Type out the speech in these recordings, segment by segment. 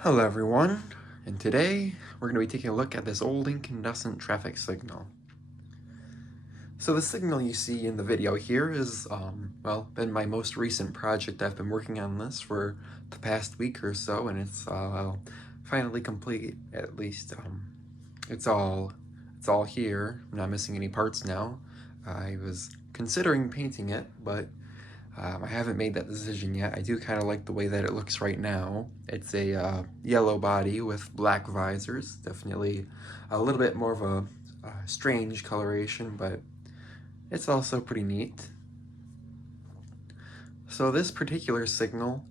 Hello everyone, and today we're going to be taking a look at this old incandescent traffic signal. So the signal you see in the video here is, been my most recent project. I've been working on this for the past week or so, and it's finally complete. At least it's all here. I'm not missing any parts now. I was considering painting it, but I haven't made that decision yet. I do kind of like the way that it looks right now. It's a yellow body with black visors. Definitely a little bit more of a strange coloration, but it's also pretty neat. So this particular signal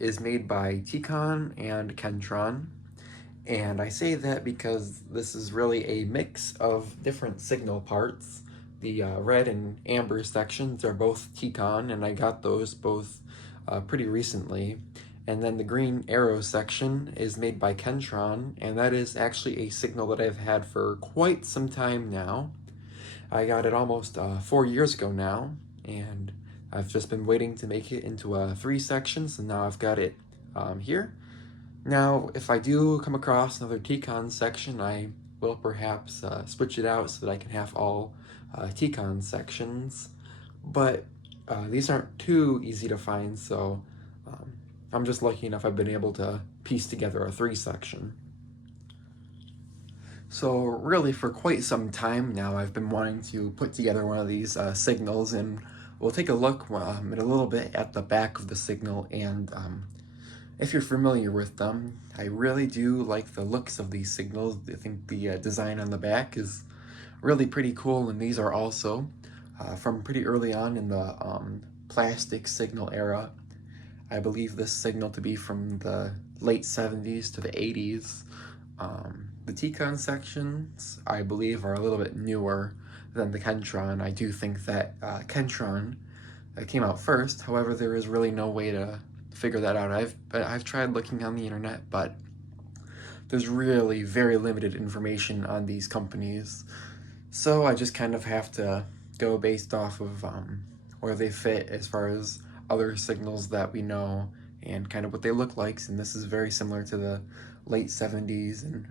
is made by T-Con and Kentron. And I say that because this is really a mix of different signal parts. The red and amber sections are both T-Con, and I got those both pretty recently. And then the green arrow section is made by Kentron, and that is actually a signal that I've had for quite some time now. I got it almost 4 years ago now, and I've just been waiting to make it into 3 sections, and now I've got it here. Now, if I do come across another T-Con section, I will perhaps switch it out so that I can have all T-Con sections, but these aren't too easy to find, so I'm just lucky enough I've been able to piece together a 3 section. So really for quite some time now I've been wanting to put together one of these signals, and we'll take a look in a little bit at the back of the signal. And if you're familiar with them, I really do like the looks of these signals. I think the design on the back is really pretty cool, and these are also from pretty early on in the plastic signal era. I believe this signal to be from the late 70s to the 80s. The T-Con sections, I believe, are a little bit newer than the Kentron. I do think that Kentron came out first. However, there is really no way to figure that out. I've tried looking on the internet, but there's really very limited information on these companies. So I just kind of have to go based off of where they fit as far as other signals that we know and kind of what they look like. And this is very similar to the late 70s and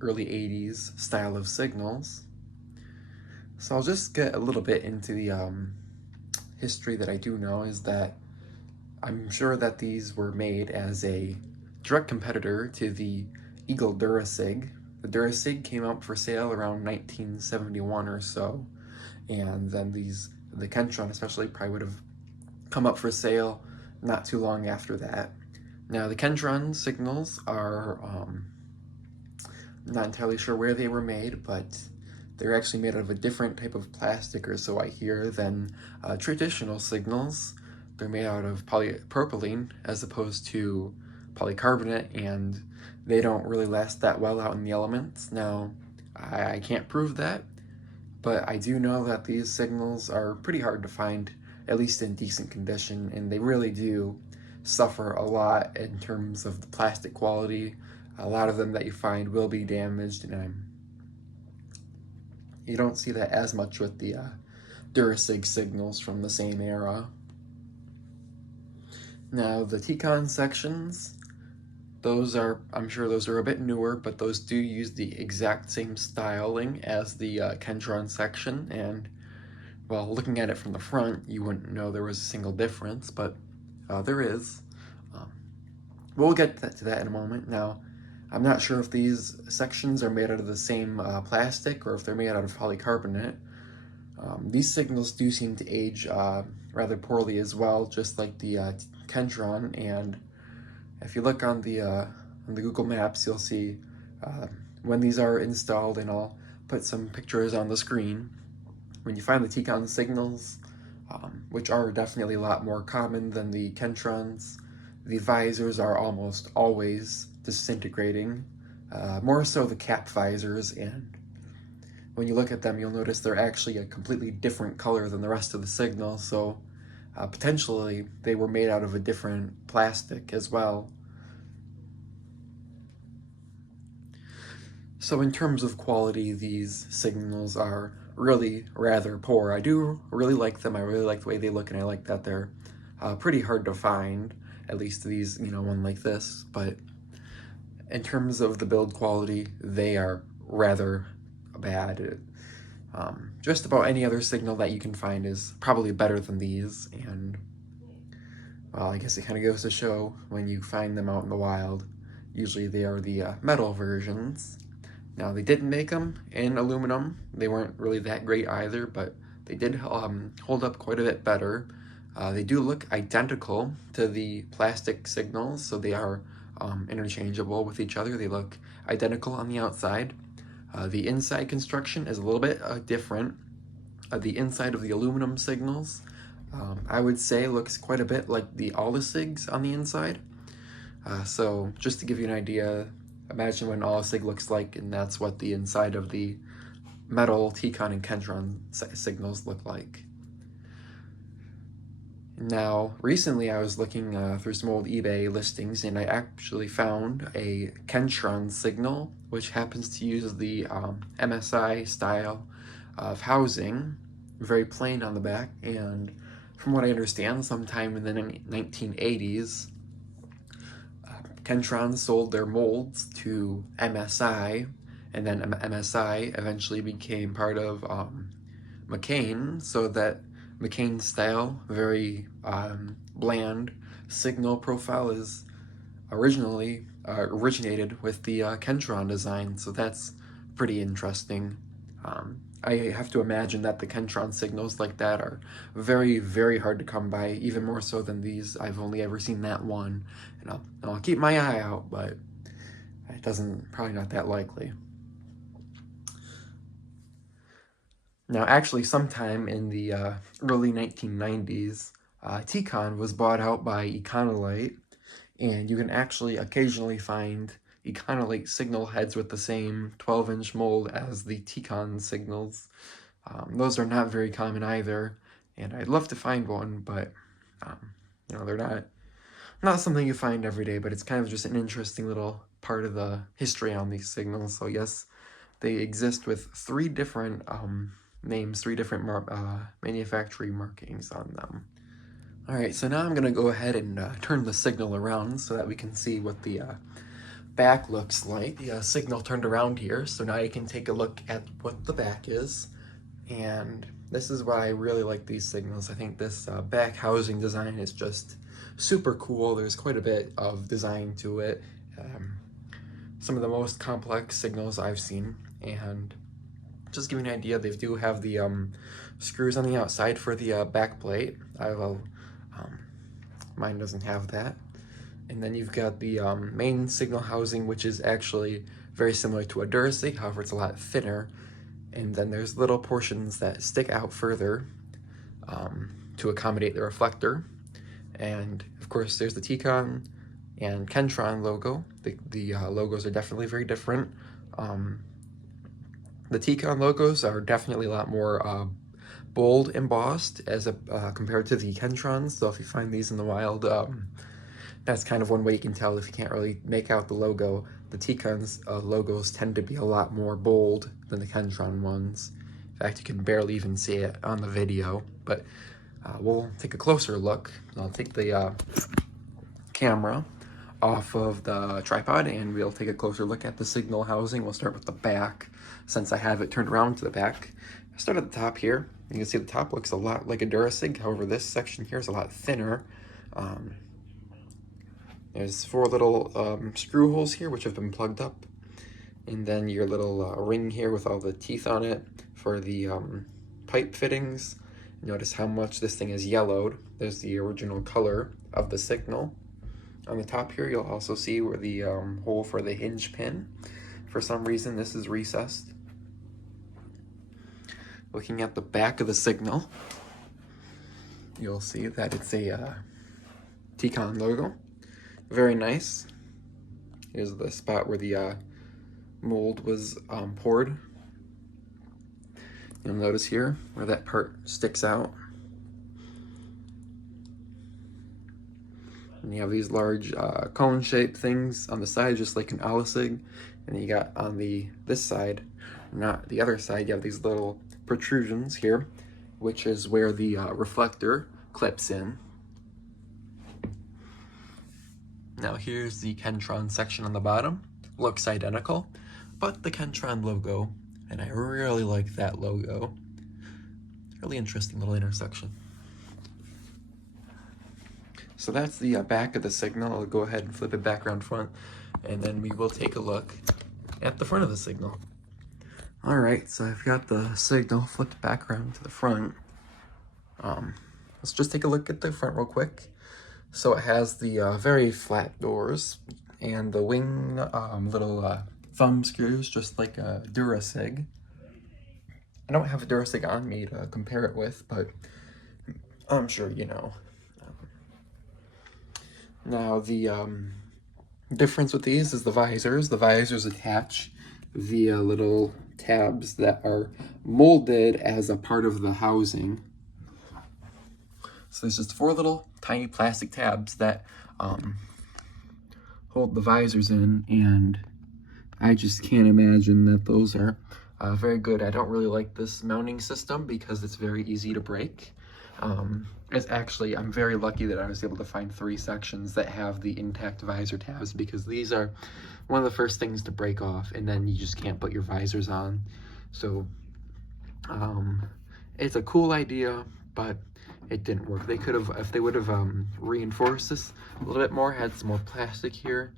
early 80s style of signals. So I'll just get a little bit into the history that I do know. Is that I'm sure that these were made as a direct competitor to the Eagle Durasig. The Durasig came out for sale around 1971 or so, and then the Kentron especially probably would have come up for sale not too long after that. Now the Kentron signals are not entirely sure where they were made, but they're actually made out of a different type of plastic, or so I hear, than traditional signals. They're made out of polypropylene as opposed to polycarbonate, and they don't really last that well out in the elements. Now, I can't prove that, but I do know that these signals are pretty hard to find, at least in decent condition, and they really do suffer a lot in terms of the plastic quality. A lot of them that you find will be damaged, and you don't see that as much with the Durasig signals from the same era. Now the T-Con sections, I'm sure those are a bit newer, but those do use the exact same styling as the Kentron section, and well, looking at it from the front, you wouldn't know there was a single difference, but there is. We'll get to that in a moment. Now, I'm not sure if these sections are made out of the same plastic or if they're made out of polycarbonate. These signals do seem to age rather poorly as well, just like the Kentron. And if you look on the Google Maps, you'll see when these are installed, and I'll put some pictures on the screen. When you find the T-Con signals, which are definitely a lot more common than the Kentrons, the visors are almost always disintegrating, more so the cap visors, and when you look at them, you'll notice they're actually a completely different color than the rest of the signal, so potentially they were made out of a different plastic as well. So in terms of quality, these signals are really rather poor. I do really like them. I really like the way they look, and I like that they're pretty hard to find, at least these, one like this, but In terms of the build quality, they are rather bad. Just about any other signal that you can find is probably better than these, and well, I guess it kind of goes to show when you find them out in the wild, usually they are the metal versions. Now, they didn't make them in aluminum. They weren't really that great either, but they did hold up quite a bit better. They do look identical to the plastic signals, so they are interchangeable with each other. They look identical on the outside. The inside construction is a little bit different. The inside of the aluminum signals, I would say, looks quite a bit like the Allisig on the inside. So just to give you an idea, imagine what an Allisig looks like, and that's what the inside of the metal T-Con and Kentron signals look like. Now, recently I was looking through some old eBay listings, and I actually found a Kentron signal, which happens to use the MSI style of housing, very plain on the back, and from what I understand, sometime in the 1980s, Kentron sold their molds to MSI, and then MSI eventually became part of McCain, so that McCain style, very bland signal profile is originated with the Kentron design, so that's pretty interesting. I have to imagine that the Kentron signals like that are very, very hard to come by, even more so than these. I've only ever seen that one, and I'll keep my eye out, but it probably not that likely. Now, actually, sometime in the early 1990s, T-Con was bought out by Econolite, and you can actually occasionally find Econolite signal heads with the same 12-inch mold as the T-Con signals. Those are not very common either, and I'd love to find one, but they're not something you find every day, but it's kind of just an interesting little part of the history on these signals. So yes, they exist with 3 different names, 3 different manufacturing markings on them. Alright, so now I'm going to go ahead and turn the signal around so that we can see what the back looks like. The signal turned around here, so now you can take a look at what the back is. And this is why I really like these signals. I think this back housing design is just super cool. There's quite a bit of design to it. Some of the most complex signals I've seen, and just to give you an idea, they do have the screws on the outside for the back plate. Mine doesn't have that. And then you've got the main signal housing, which is actually very similar to a Durasig, however it's a lot thinner. And then there's little portions that stick out further to accommodate the reflector. And of course there's the T-Con and Kentron logo. The logos are definitely very different. The T-Con logos are definitely a lot more bold embossed as compared to the Kentrons. So if you find these in the wild, that's kind of one way you can tell if you can't really make out the logo. The T-Con's logos tend to be a lot more bold than the Kentron ones. In fact, you can barely even see it on the video, but we'll take a closer look. I'll take the camera off of the tripod and we'll take a closer look at the signal housing. We'll start with the back since I have it turned around to the back. I'll start at the top here. You can see the top looks a lot like a Durasig, however this section here is a lot thinner. There's 4 little screw holes here which have been plugged up, and then your little ring here with all the teeth on it for the pipe fittings. Notice how much this thing is yellowed. There's the original color of the signal. On the top here you'll also see where the hole for the hinge pin. For some reason this is recessed. Looking at the back of the signal, you'll see that it's a T-Con logo. Very nice. Here's the spot where the mold was poured. You'll notice here where that part sticks out. And you have these large cone-shaped things on the side, just like an Allisig. And you got on this side, not the other side, you have these little protrusions here, which is where the reflector clips in. Now here's the Kentron section on the bottom. looks identical, but the Kentron logo, and I really like that logo. Really interesting little intersection. So that's the back of the signal. I'll go ahead and flip it back around front, and then we will take a look at the front of the signal. All right, so I've got the signal flipped back around to the front. Let's just take a look at the front real quick. So it has the very flat doors and the wing little thumb screws, just like a Durasig. I don't have a Durasig on me to compare it with, but I'm sure you know. Now the difference with these is the visors. The visors attach via little tabs that are molded as a part of the housing. So there's just 4 little tiny plastic tabs that hold the visors in, and I just can't imagine that those are very good. I don't really like this mounting system because it's very easy to break. It's actually, I'm very lucky that I was able to find 3 sections that have the intact visor tabs, because these are one of the first things to break off, and then you just can't put your visors on. So it's a cool idea, but it didn't work. They could have, if they would have reinforced this a little bit more, had some more plastic here,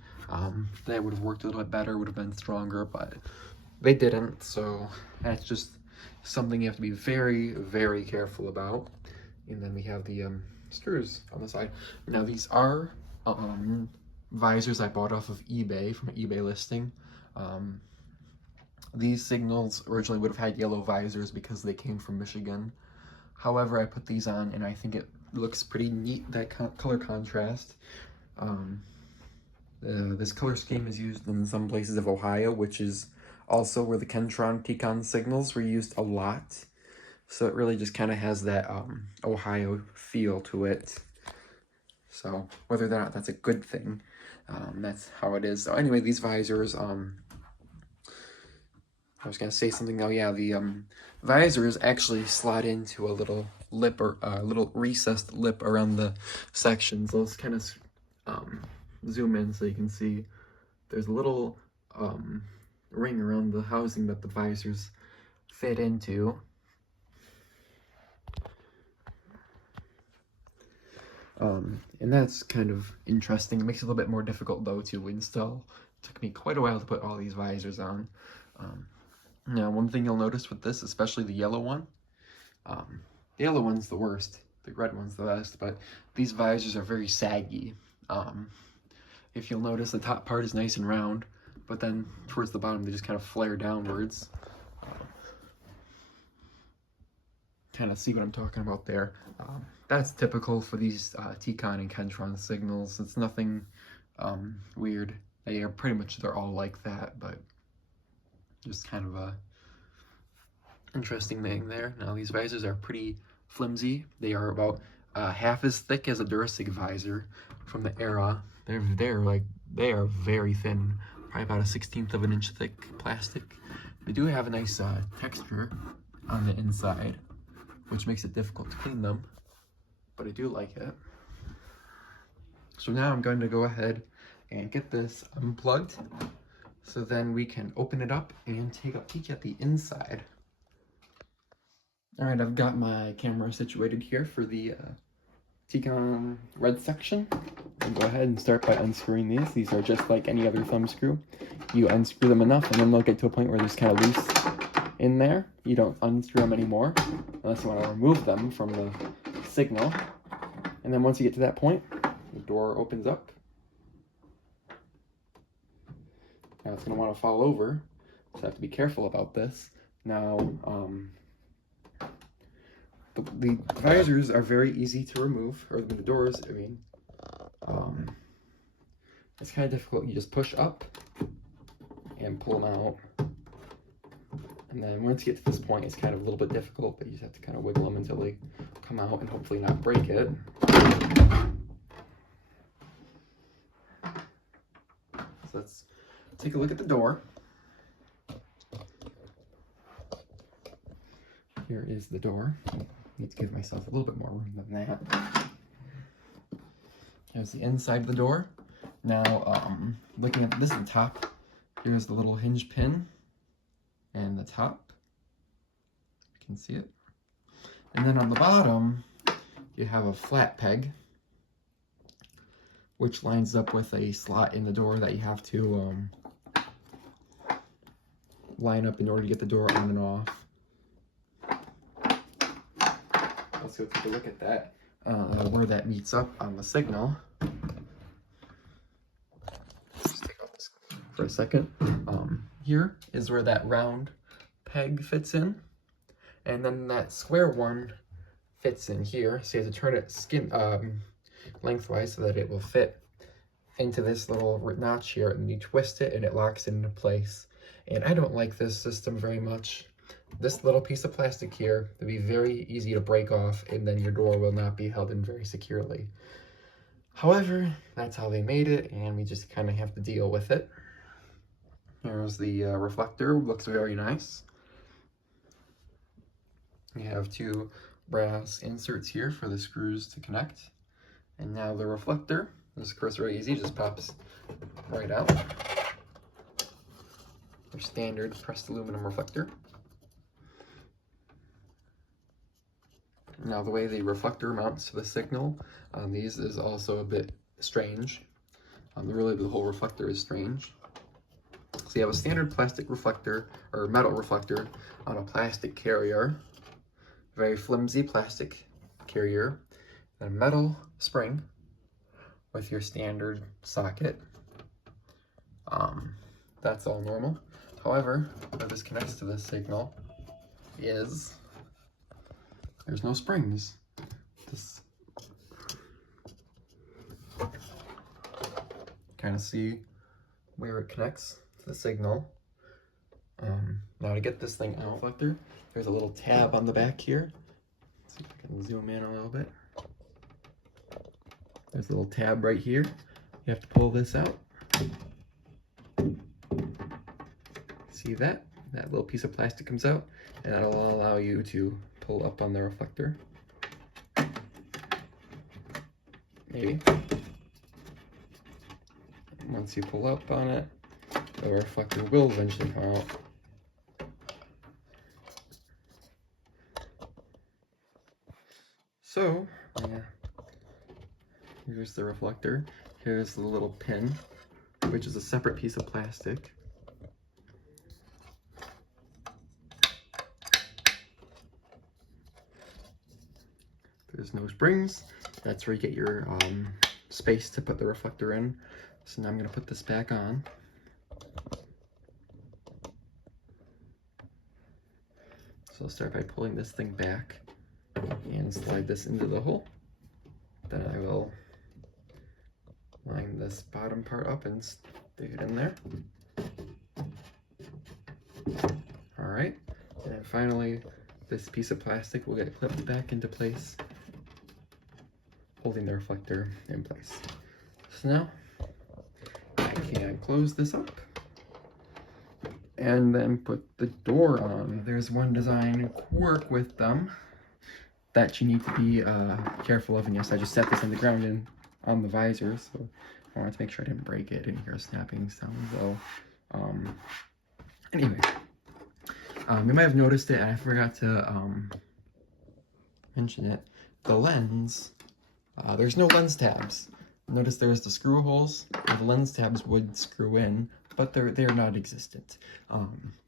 that would have worked a little bit better, would have been stronger, but they didn't. So that's just something you have to be very, very careful about. And then we have the screws on the side. Now these are visors I bought off of eBay, from an eBay listing. These signals originally would have had yellow visors because they came from Michigan. However, I put these on and I think it looks pretty neat, that color contrast. This color scheme is used in some places of Ohio, which is also where the Kentron T signals were used a lot. So it really just kind of has that Ohio feel to it. So whether or not that's a good thing, that's how it is. So anyway, these visors, I was going to say something though. Yeah, the visors actually slot into a little lip, or a little recessed lip around the sections. So let's kind of zoom in so you can see there's a little ring around the housing that the visors fit into. And that's kind of interesting. It makes it a little bit more difficult though to install. It took me quite a while to put all these visors on. Now, one thing you'll notice with this, especially the yellow one, the yellow one's the worst, the red one's the best, but these visors are very saggy. If you'll notice, the top part is nice and round, but then towards the bottom they just kind of flare downwards. Kind of see what I'm talking about there. That's typical for these T-Con and Kentron signals. It's nothing weird. They are pretty much, they're all like that, but just kind of a interesting thing there. Now these visors are pretty flimsy. They are about half as thick as a Durasig visor from the era. They are very thin, probably about a 1/16 of an inch thick plastic. They do have a nice texture on the inside, which makes it difficult to clean them, but I do like it. So now I'm going to go ahead and get this unplugged, so then we can open it up and take a peek at the inside. All right, I've got my camera situated here for the T-Con red section. I'll go ahead and start by unscrewing these. These are just like any other thumb screw. You unscrew them enough and then they'll get to a point where they're just kind of loose in there. You don't unscrew them anymore unless you want to remove them from the signal. And then once you get to that point, the door opens up. Now it's going to want to fall over, so I have to be careful about this. Now, the visors are very easy to remove, or the doors, I mean. It's kind of difficult. You just push up and pull them out. And then once you get to this point, it's kind of a little bit difficult, but you just have to kind of wiggle them until they come out and hopefully not break it. So let's take a look at the door. Here is the door. I need to give myself a little bit more room than that. Here's the inside of the door. Now, looking at this at the top, Here's the little hinge pin and the top. You can see it. And then on the bottom, you have a flat peg, which lines up with a slot in the door that you have to line up in order to get the door on and off. Let's go take a look at that, where that meets up on the signal. Just take off this for a second. Here is where that round peg fits in, and then that square one fits in here. So you have to turn it lengthwise so that it will fit into this little notch here, and you twist it and it locks into place. And I don't like this system very much. This little piece of plastic here would be very easy to break off, and then your door will not be held in very securely. However, that's how they made it, and we just kind of have to deal with it. Here's the reflector, looks very nice. You have two brass inserts here for the screws to connect. And now the reflector, this is of course very easy, just pops right out. Your standard pressed aluminum reflector. Now the way the reflector mounts to the signal on these is also a bit strange. Really the whole reflector is strange. So you have a standard plastic reflector, or metal reflector, on a plastic carrier. Very flimsy plastic carrier. And a metal spring with your standard socket. That's all normal. However, where this connects to the signal is there's no springs. Just kind of see where it connects to the signal. Now to get this thing out, reflector, there's a little tab on the back here. Let's see if I can zoom in a little bit. There's a little tab right here. You have to pull this out. See that? That little piece of plastic comes out, and that'll allow you to pull up on the reflector. Maybe. Once you pull up on it, the reflector will eventually come out. So, here's the reflector. Here's the little pin, which is a separate piece of plastic. There's no springs. That's where you get your space to put the reflector in. So now I'm going to put this back on. So I'll start by pulling this thing back and slide this into the hole. Then I will line this bottom part up and stick it in there. Alright, and then finally this piece of plastic will get clipped back into place, holding the reflector in place. So now I can close this up and then put the door on. There's one design quirk with them that you need to be careful of, and yes, I just set this on the ground and on the visor, so I wanted to make sure I didn't break it. I didn't hear a snapping sound though. Anyway, you might have noticed it, and I forgot to mention it. The lens, there's no lens tabs. Notice there's the screw holes, and the lens tabs would screw in, but they're not existent.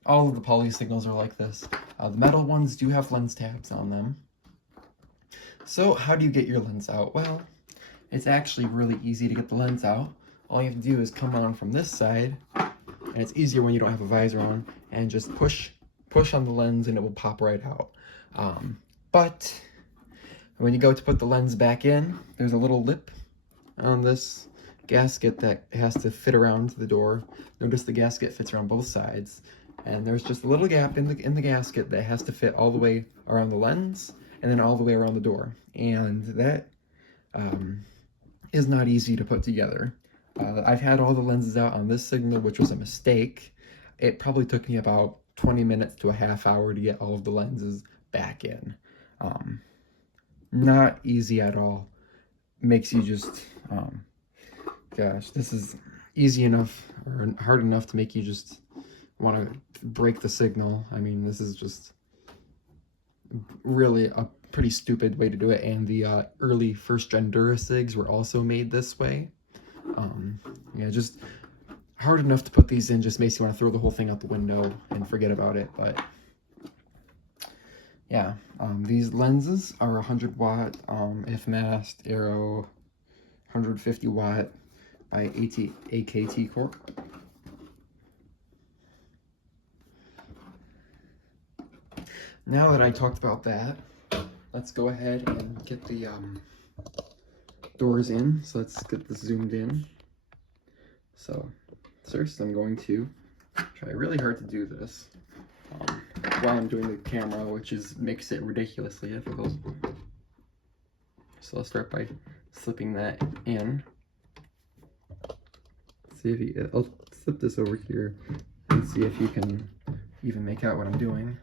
All of the poly signals are like this. The metal ones do have lens tabs on them. So how do you get your lens out? Well, it's actually really easy to get the lens out. All you have to do is come on from this side, and it's easier when you don't have a visor on, and just push on the lens and it will pop right out. But when you go to put the lens back in, there's a little lip on this gasket that has to fit around the door. Notice the gasket fits around both sides, and there's just a little gap in the gasket that has to fit all the way around the lens and then all the way around the door, and that is not easy to put together. I've had all the lenses out on this signal, which was a mistake. It probably took me about 20 minutes to a half hour to get all of the lenses back in. Not easy at all. Makes you just, gosh, this is easy enough are hard enough to make you just want to break the signal. I mean, this is just really a pretty stupid way to do it, and the early first-gen Durasigs were also made this way. Yeah, just hard enough to put these in, just makes you want to throw the whole thing out the window and forget about it. But yeah, these lenses are 100 watt if mast Aero, 150 watt by AKT Corp. Now that I talked about that, let's go ahead and get the doors in. So let's get this zoomed in. So first I'm going to try really hard to do this while I'm doing the camera, which makes it ridiculously difficult. So I'll start by slipping that in. See if I'll slip this over here and see if you can even make out what I'm doing.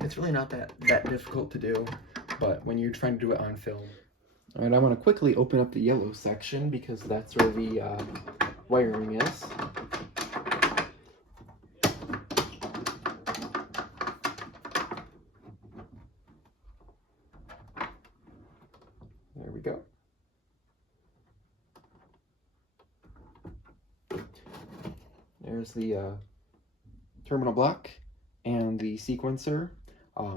It's really not that difficult to do, but when you're trying to do it on film. All right, I want to quickly open up the yellow section because that's where the wiring is. There we go. There's the terminal block and the sequencer.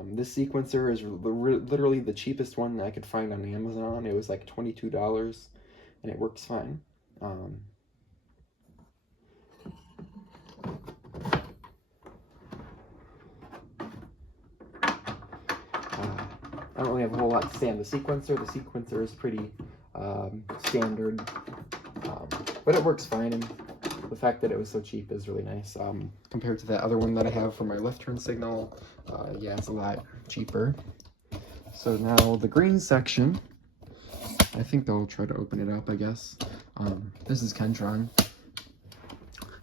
This sequencer is literally the cheapest one that I could find on Amazon. It was like $22 and it works fine. I don't really have a whole lot to say on the sequencer. The sequencer is pretty standard, but it works fine, and the fact that it was so cheap is really nice compared to that other one that I have for my left turn signal. Yeah, it's a lot cheaper. So now the green section, I think they'll try to open it up, I guess. This is Kentron.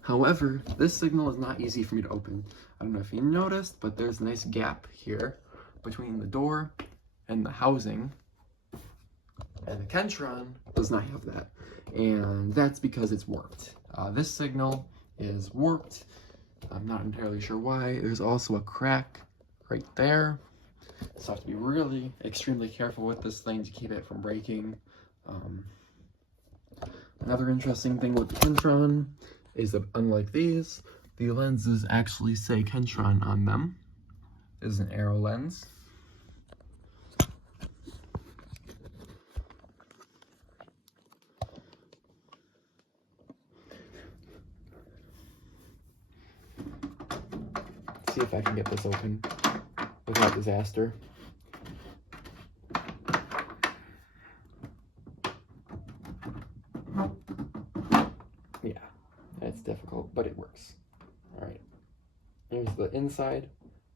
However, this signal is not easy for me to open. I don't know if you noticed, but there's a nice gap here between the door and the housing. And the Kentron does not have that. And that's because it's warped. This signal is warped. I'm not entirely sure why. There's also a crack right there. So I have to be really extremely careful with this thing to keep it from breaking. Another interesting thing with the Kentron is that unlike these, the lenses actually say Kentron on them. This is an Aero lens. See if I can get this open without disaster. Yeah, it's difficult, but it works. All right, here's the inside.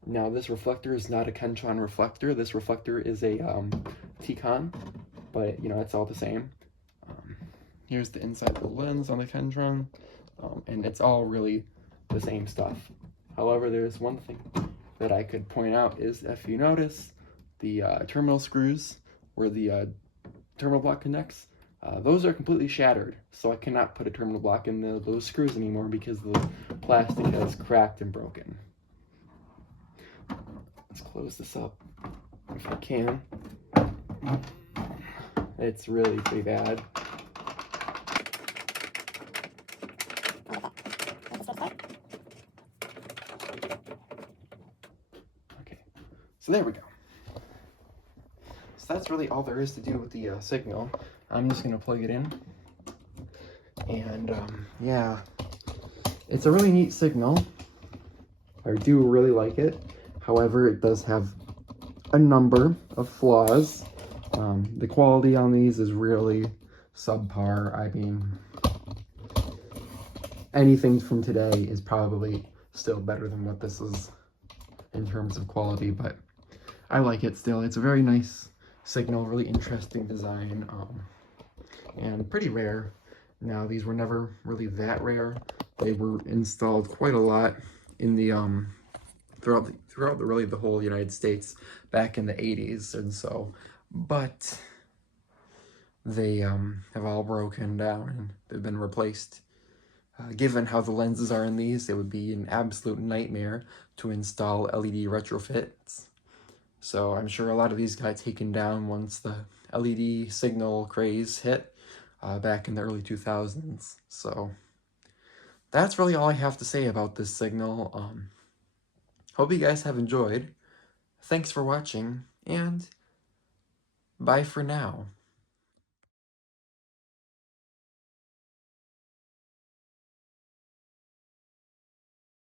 Now this reflector is not a Kentron reflector. This reflector is a T-Con, but you know, it's all the same. Here's the inside of the lens on the Kentron, and it's all really the same stuff. However, there's one thing that I could point out is if you notice the terminal screws where the terminal block connects, those are completely shattered. So I cannot put a terminal block in those screws anymore because the plastic has cracked and broken. Let's close this up if I can. It's really pretty bad. So there we go. So that's really all there is to do with the signal. I'm just going to plug it in. And yeah, it's a really neat signal. I do really like it. However, it does have a number of flaws. The quality on these is really subpar. I mean, anything from today is probably still better than what this is in terms of quality, but I like it still. It's a very nice signal, really interesting design, and pretty rare. Now, these were never really that rare. They were installed quite a lot in the really the whole United States back in the 80s, and so, but they have all broken down and they've been replaced. Given how the lenses are in these, it would be an absolute nightmare to install LED retrofits. So I'm sure a lot of these got taken down once the LED signal craze hit back in the early 2000s. So that's really all I have to say about this signal. Hope you guys have enjoyed. Thanks for watching, and bye for now.